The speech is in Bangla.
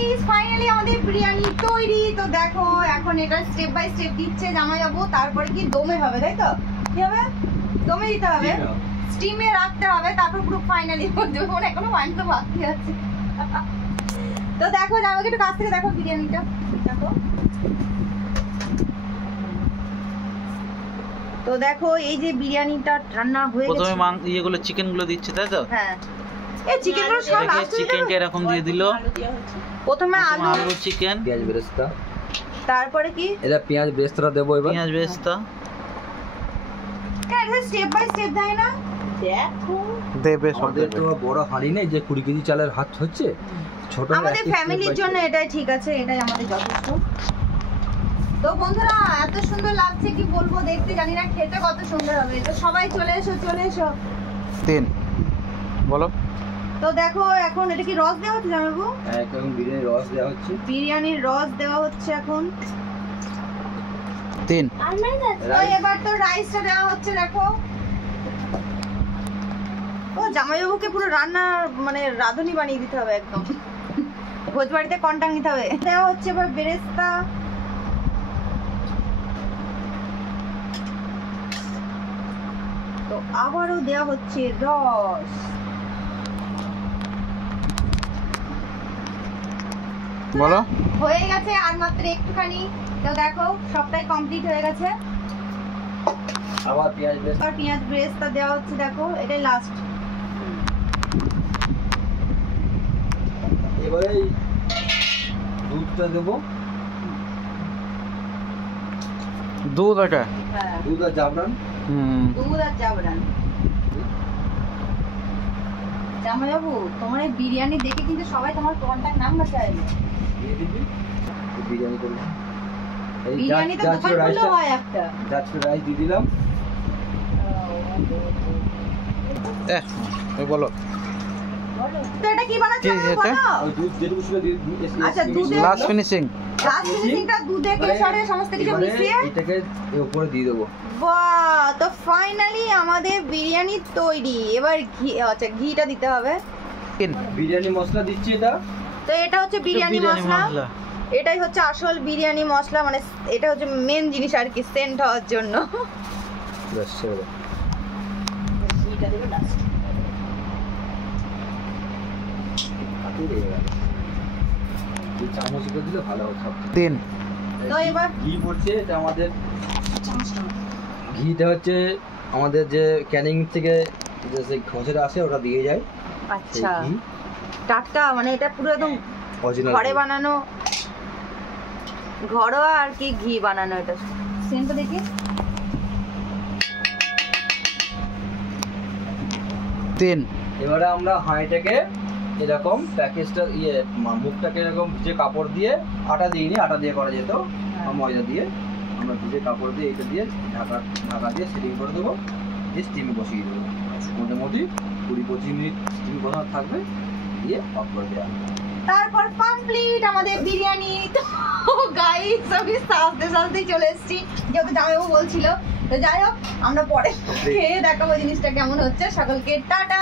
গাইস ফাইনালি আমাদের বিরিয়ানি তৈরি। তো দেখো এখন এটা স্টেপ বাই স্টেপ দিচ্ছে জামাইবাবু, তারপরে কি দমে হবে, তাই তো? কি হবে? দমে দিতে হবে, স্টিমে রাখতে হবে, তারপর পুরো ফাইনালি যখন এখনো ফাইনাল তো বাকি আছে। তো দেখো জামাইকে একটু কাছ থেকে দেখো বিরিয়ানিটা দেখো। তো দেখো এই যে বিরিয়ানিটা রান্না হয়ে গেছে। প্রথমে ইয়েগুলো চিকেন গুলো দিচ্ছে, তাই তো? হ্যাঁ, এই চিকেনগুলো সব লাস্টে চিকেনটা এরকম দিয়ে দিল। প্রথমে আলু চিকেন, পেঁয়াজ বেরেস্তা, তারপরে কি এটা পেঁয়াজ বেরেস্তাটা দেবো এবার। পেঁয়াজ বেরেস্তা এটা স্টেপ বাই স্টেপ দেয় না? দেখো দেবে সব আমাদের দেবে। তো বড় হাঁড়ি নেই যে 20 কেজি চালের হাত হচ্ছে, ছোট আমাদের ফ্যামিলির জন্য এটাই ঠিক আছে, এটাই আমাদের যথেষ্ট। তো বন্ধুরা এত সুন্দর লাগছে কি বলবো, দেখতে জানি না খেতে কত সুন্দর হবে। তো সবাই চলে এসো চলে এসো। 3 বলো। তো দেখো এখন এটা কি রস দেওয়া হচ্ছে জামাইবাবু? এখন বিরিয়ানির রস দেওয়া হচ্ছে, বিরিয়ানির রস দেওয়া হচ্ছে এখন। 3 তো এবার তো রাইসটা দেওয়া হচ্ছে দেখো। ও জামাইবাবুকে পুরো রান্না মানে রাঁধুনি বানিয়ে দিতে হবে একদম, ভোজবাড়িতে কন্টাক্ট নিতে হবে। দেওয়া হচ্ছে এবার বেরেস্তা, তো আবারও দেওয়া হচ্ছে রস। বলো। হয়ে গেছে আর মাত্র একটুখানি। তো দেখো সবটাই কমপ্লিট হয়ে গেছে। আবার পেঁয়াজ বেরেস্তা, আর পেঁয়াজ বেরেস্তা দেওয়া হচ্ছে দেখো, এটাই লাস্ট। এবারে দুধটা দেবো, দুধ এটা। হ্যাঁ দুধ আর জাফরান। দুধ আর জাফরান। জামাইবাবু তোমার এই বিরিয়ানি দেখে কিন্তু সবাই তোমার কন্টাক্ট নাম্বার চাইবে। দিয়ে দিবি, বিরিয়ানি করবো। এই বিরিয়ানি তো দোকান খুললেও হয় একটা। যাচ্ছে রাইস দিয়ে দিলাম। বলো তো এটা কি বানাচ্ছ কি এটা? বলো। ওই দুধ যেটুকু ছিল দিয়ে আচ্ছা, দুধে লাস্ট ফিনিশিং। লাস্ট ফিনিশিংটা দুধে কেশরে সমস্ত কিছু মিশিয়ে এটাকে এর উপরে দিয়ে দেবো। বাহ, তো ফাইনালি আমাদের বিরিয়ানি তৈরি। এবার ঘি, আচ্ছা ঘিটা দিতে হবে। বিরিয়ানি মশলা দিচ্ছি এটা। তো এটা হচ্ছে বিরিয়ানি মশলা, এটাই হচ্ছে আসল বিরিয়ানি মশলা, মানে এটা হচ্ছে মেন জিনিস আর কি, সেন্ট হওয়ার জন্য। ব্যাস ছেড়ে দাও। ঘিটা দেব লাস্ট। হাতে লেগে গেল। এই চামচটা দিলে ভালো হতো। 3 তো এবার ঘি পড়ছে, এটা আমাদের ঘিটা হচ্ছে আমাদের যে ক্যানিং থেকে যে সেই ঘষেটা আসে ওটা দিয়ে যায়। আচ্ছা টাটকা, মানে এটা পুরো একদম অরিজিনাল ঘরে বানানো, ঘরোয়া আর কি ঘি বানানো। এটা সেন্টটা দেখি। এবারে আমরা হাঁড়িটাকে এরকম প্যাকেজটা মুখটাকে এরকম ভিজে কাপড় দিয়ে, আটা দিইনি, আটা দিয়ে করা যেত, ময়দা দিয়ে আমরা ভিজে কাপড় দিয়ে এটা দিয়ে ঢাকা দিয়ে সেটিং করে দেবো, দিয়ে স্টিমে বসিয়ে দেবো। মোটামুটি 20-25 মিনিট স্টিম বসানো থাকবে, দিয়ে অফ করে দেওয়া। তারপর কমপ্লিট আমাদের বিরিয়ানি। তো গাইস আমি সাজতে সাজতেই চলে এসেছি, যেহেতু জামাইবাবু বলছিল। তো যাই হোক আমরা পরে খেয়ে দেখাবো জিনিসটা কেমন হচ্ছে। সকলকে টাটা।